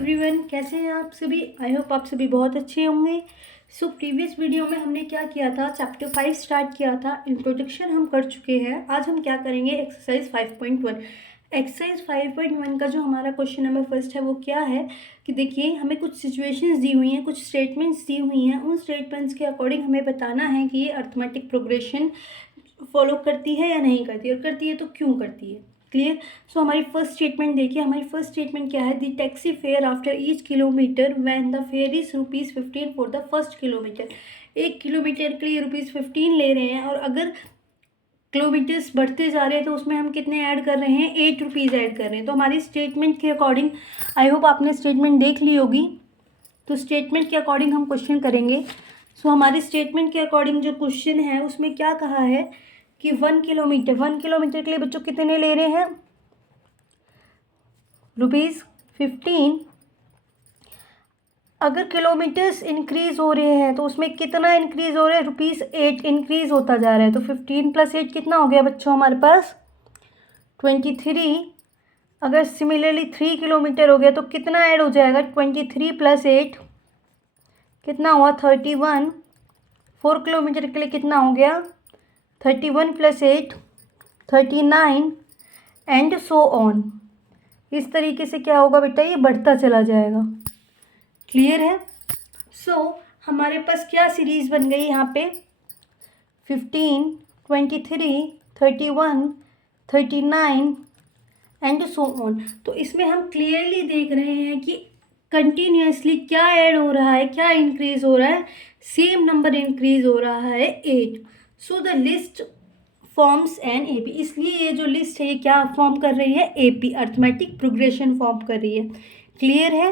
Everyone, कैसे हैं आप सभी। आई होप आप सभी बहुत अच्छे होंगे। सो प्रीवियस वीडियो में हमने क्या किया था, चैप्टर 5 स्टार्ट किया था, इंट्रोडक्शन हम कर चुके हैं। आज हम क्या करेंगे, एक्सरसाइज 5.1। एक्सरसाइज 5.1 का जो हमारा क्वेश्चन नंबर फर्स्ट है वो क्या है कि देखिए, हमें कुछ सिचुएशंस दी हुई हैं, कुछ स्टेटमेंट्स दी हुई हैं। उन स्टेटमेंट्स के अकॉर्डिंग हमें बताना है कि ये अर्थमेटिक प्रोग्रेशन फॉलो करती है या नहीं करती है, और करती है तो क्यों करती है। क्लियर। सो हमारी फर्स्ट स्टेटमेंट देखिए, हमारी फर्स्ट स्टेटमेंट क्या है, the taxi fare after each kilometre when the fair is ₹15 for the first kilometre. 1 kilometre के लिए ₹15 ले रहे हैं, और अगर किलोमीटर्स बढ़ते जा रहे हैं तो उसमें हम कितने ऐड कर रहे हैं, ₹8 ऐड कर रहे हैं। तो हमारी स्टेटमेंट के अकॉर्डिंग, आई होप आपने स्टेटमेंट देख ली होगी, तो स्टेटमेंट के अकॉर्डिंग हम क्वेश्चन करेंगे। सो हमारे स्टेटमेंट के अकॉर्डिंग जो क्वेश्चन है उसमें क्या कहा है कि 1 किलोमीटर के लिए बच्चों कितने ले रहे हैं, ₹15। अगर किलोमीटर्स इंक्रीज हो रहे हैं तो उसमें कितना इंक्रीज हो रहा है, ₹8 इंक्रीज होता जा रहा है। तो 15 + 8 कितना हो गया बच्चों हमारे पास, 23। अगर सिमिलरली 3 किलोमीटर हो गया तो कितना ऐड हो जाएगा, 23 + 8 कितना हुआ, 31। 4 किलोमीटर के लिए कितना हो गया, 31 + 8 39, एंड सो ऑन। इस तरीके से क्या होगा बेटा, ये बढ़ता चला जाएगा। क्लियर है। सो हमारे पास क्या सीरीज बन गई यहाँ पे, 15, 23, 31, 39 एंड सो ऑन। तो इसमें हम क्लियरली देख रहे हैं कि कंटिन्यूसली क्या ऐड हो रहा है, क्या इंक्रीज हो रहा है, सेम नंबर इंक्रीज हो रहा है, 8। So the list forms an AP. इसलिए ये जो लिस्ट है ये क्या फॉर्म कर रही है, एपी, अर्थमेटिक प्रोग्रेशन फॉर्म कर रही है। क्लियर है।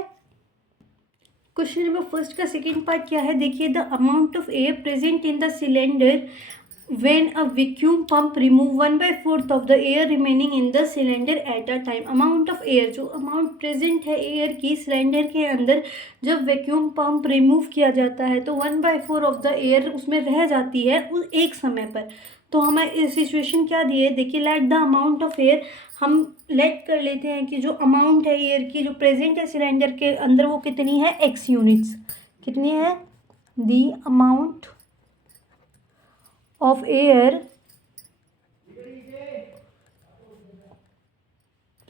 क्वेश्चन नंबर फर्स्ट का सेकेंड पार्ट क्या है, देखिए, the amount of air present in the cylinder when a vacuum pump remove 1/4 of the air remaining in the cylinder at a time। amount of air, जो amount present है air की cylinder के अंदर, जब vacuum pump remove किया जाता है तो 1/4 ऑफ द एयर उसमें रह जाती है उस एक समय पर। तो हमें सिचुएशन क्या दी है, देखिए, let the amount of air, हम लेट कर लेते हैं कि जो अमाउंट है एयर की जो प्रेजेंट है सिलेंडर के अंदर वो कितनी है, x यूनिट्स। कितनी है, the amount of air,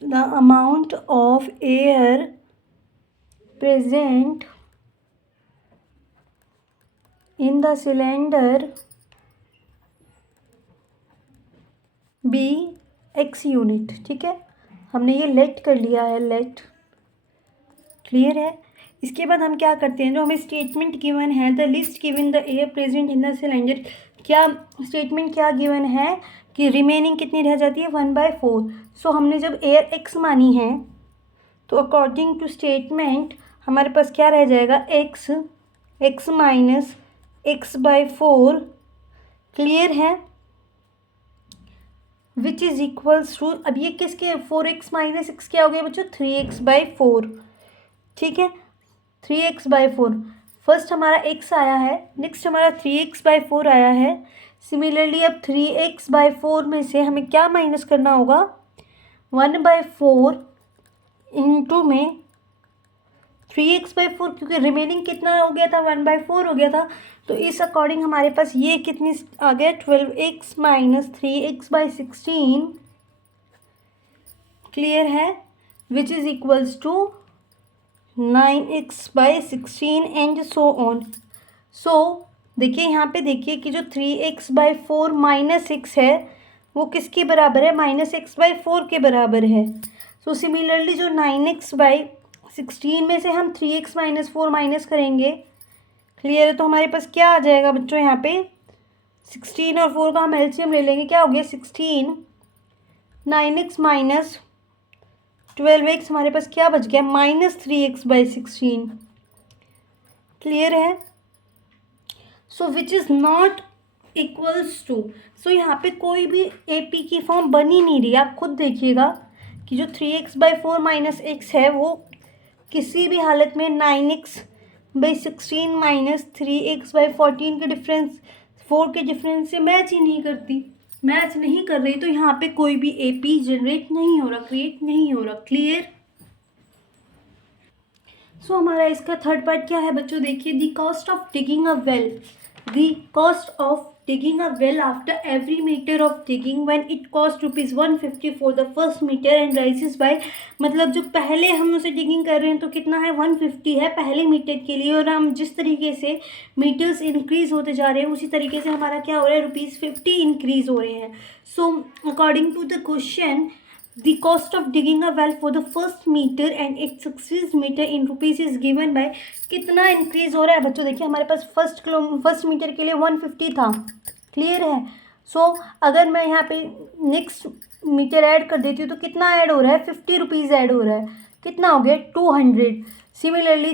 the amount of air present in the cylinder be x unit. ठीक है, हमने ये लेट कर लिया है, लेट। क्लियर है। इसके बाद हम क्या करते हैं, जो हमें स्टेटमेंट गिवन है, the list given the air present in the cylinder. क्या स्टेटमेंट क्या गिवन है कि रिमेनिंग कितनी रह जाती है, 1/4। सो हमने जब एयर x मानी है तो अकॉर्डिंग टू स्टेटमेंट हमारे पास क्या रह जाएगा, x माइनस x/4। क्लियर है। विच इज इक्वल्स टू, अब ये किसके, 4x माइनस x क्या हो गया बच्चों, 3x/4। ठीक है, 3x/4। फर्स्ट हमारा x आया है, नेक्स्ट हमारा 3x/4 आया है। सिमिलरली अब 3x/4 में से हमें क्या माइनस करना होगा, 1/4 इंटू में 3x/4, क्योंकि रिमेनिंग कितना हो गया था, 1/4 हो गया था। तो इस अकॉर्डिंग हमारे पास ये कितनी आ गया, 12x माइनस 3x/16। क्लियर है। Which is equals to 9x/16 and so on. So देखिए, यहाँ पे देखिए कि जो 3x/4 माइनस x है वो किसके बराबर है, -x/4 के बराबर है। सो सिमिलरली जो 9x/16 में से हम 3x-4 माइनस करेंगे। क्लियर है। तो हमारे पास क्या आ जाएगा बच्चों, यहाँ पे 16 और 4 का हम एलसीएम ले लेंगे, क्या हो गया 16, 9x माइनस 12x, हमारे पास क्या बच गया, -3x/16। क्लियर है। So which is not equals to, so यहाँ पे कोई भी एपी की फॉर्म बन ही नहीं रही। आप खुद देखिएगा कि जो 3x/4 माइनस x है वो किसी भी हालत में 9x/16 माइनस 3x/14 के डिफरेंस, 4 के डिफरेंस से मैच ही नहीं करती, मैच नहीं कर रही। तो यहाँ पे कोई भी एपी जनरेट नहीं हो रहा, क्रिएट नहीं हो रहा। क्लियर। सो हमारा इसका थर्ड पार्ट क्या है बच्चों, देखिए, the cost of digging a well, the cost of digging a well after every meter of digging when it cost ₹150 for the first meter and rises by, मतलब जो पहले हम उसे डिगिंग कर रहे हैं तो कितना है 150 है पहले मीटर के लिए, और हम जिस तरीके से मीटर्स इंक्रीज होते जा रहे हैं उसी तरीके से हमारा क्या हो रहा है ₹50 इंक्रीज हो रहे हैं. So according to the question the cost of digging a well for the first meter and its successive meter in rupees is given by, कितना इंक्रीज हो रहा है बच्चों, देखिए हमारे पास फर्स्ट मीटर के लिए 150 था. क्लियर है. सो अगर मैं यहाँ पे नेक्स्ट मीटर ऐड कर देती हूँ तो कितना ऐड हो रहा है, ₹50 ऐड हो रहा है. कितना हो गया 200. सिमिलरली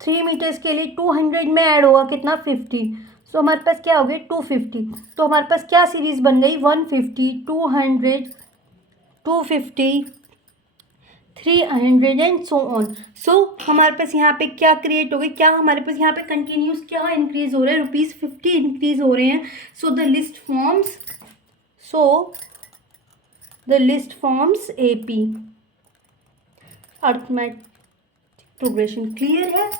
3 मीटर्स के लिए 200 में ऐड होगा कितना 50. सो हमारे पास क्या हो गया 250. तो हमारे पास क्या सीरीज बन गई 150, 200, 250, 300 एंड सो ऑन. सो हमारे पास यहाँ पे क्या क्रिएट हो गई, क्या हमारे पास यहाँ पे कंटिन्यूस क्या इंक्रीज हो रहा है, ₹50 इंक्रीज हो रहे हैं. So the list forms AP arithmetic progression. Clear है.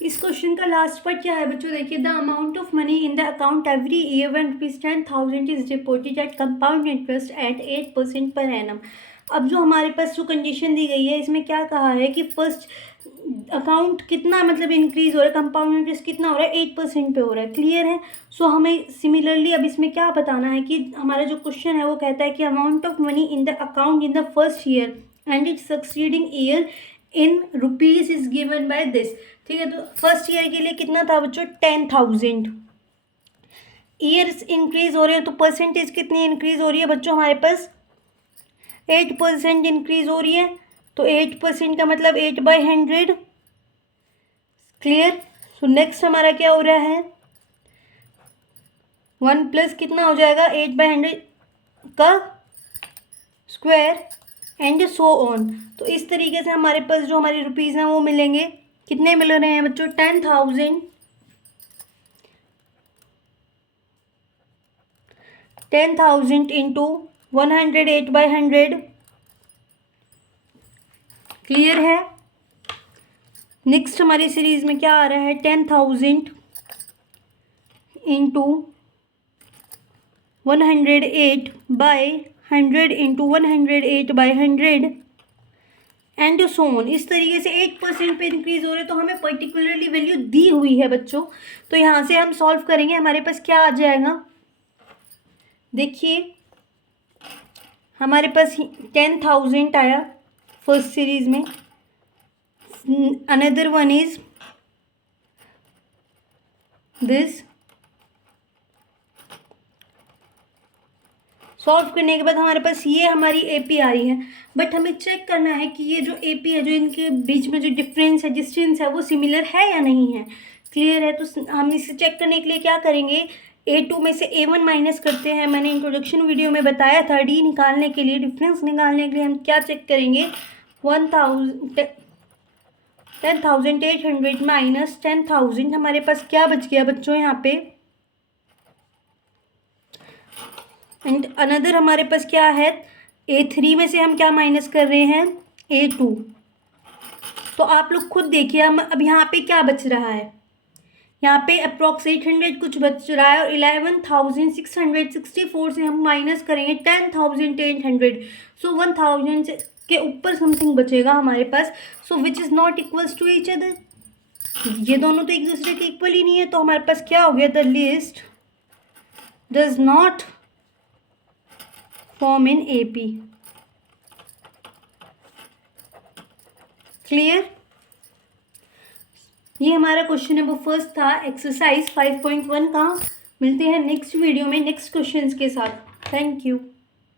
इस क्वेश्चन का लास्ट पार्ट क्या है बच्चों, देखिए, the amount of money in the account every year when ₹10,000 is deposited at compound interest at 8% per annum. अब जो हमारे पास जो कंडीशन दी गई है इसमें क्या कहा है कि फर्स्ट अकाउंट कितना मतलब इंक्रीज हो रहा है, कंपाउंड इंटरेस्ट कितना हो रहा है 8% पे हो रहा है. क्लियर है. सो हमें सिमिलरली अब इसमें क्या बताना है कि हमारा जो क्वेश्चन है वो कहता है कि amount of money in the account in the first year and it succeeding year in rupees is given by this. ठीक है. तो फर्स्ट ईयर के लिए कितना था बच्चों 10,000. ईयर्स इंक्रीज हो रहे हैं तो परसेंटेज कितनी इंक्रीज हो रही है बच्चों, हमारे पास 8% इंक्रीज हो रही है. तो 8% का मतलब 8/100. क्लियर. सो नेक्स्ट हमारा क्या हो रहा है 1 प्लस कितना हो जाएगा 8/100 का स्क्वायर एंड सो ऑन. तो इस तरीके से हमारे पास जो हमारे रुपीज़ हैं वो मिलेंगे. कितने मिल रहे हैं बच्चों 10,000, 10,000 इंटू 100 8/100. क्लियर है. नेक्स्ट हमारी सीरीज में क्या आ रहा है 10,000 into 108/100 into 108/100 and so on. इस तरीके से 8% पे इंक्रीज हो रहे तो हमें पर्टिकुलरली वैल्यू दी हुई है बच्चों. तो यहाँ से हम सॉल्व करेंगे. हमारे पास क्या आ जाएगा, देखिए हमारे पास 10,000 आया फर्स्ट सीरीज में. Another one is this. Solve करने के बाद हमारे पास ये हमारी AP आ रही है. बट हमें चेक करना है कि ये जो AP है, जो इनके बीच में जो डिफरेंस है, डिस्टेंस है, वो सिमिलर है या नहीं है. क्लियर है. तो हम इसे चेक करने के लिए क्या करेंगे, A2 में से A1 माइनस करते हैं. मैंने इंट्रोडक्शन वीडियो में बताया था D निकालने के लिए, डिफरेंस निकालने के लिए हम क्या चेक करेंगे 10,800 माइनस 10,000. हमारे पास क्या बच गया बच्चों यहाँ पे, एंड अनदर हमारे पास क्या है A3 में से हम क्या माइनस कर रहे हैं A2. तो आप लोग खुद देखिए हम अब यहाँ पे क्या बच रहा है, यहाँ पे अप्रॉक्स 800 कुछ बच रहा है और 11,664 से हम माइनस करेंगे 10,800. सो 1,000 के ऊपर समथिंग बचेगा हमारे पास. So which is not equals to each other. ये दोनों तो एक दूसरे के इक्वल ही नहीं है. तो हमारे पास क्या हो गया, the list does not form in AP. Clear. ये हमारा क्वेश्चन नंबर फर्स्ट था एक्सरसाइज 5.1 का. मिलते हैं नेक्स्ट वीडियो में नेक्स्ट क्वेश्चंस के साथ. Thank you.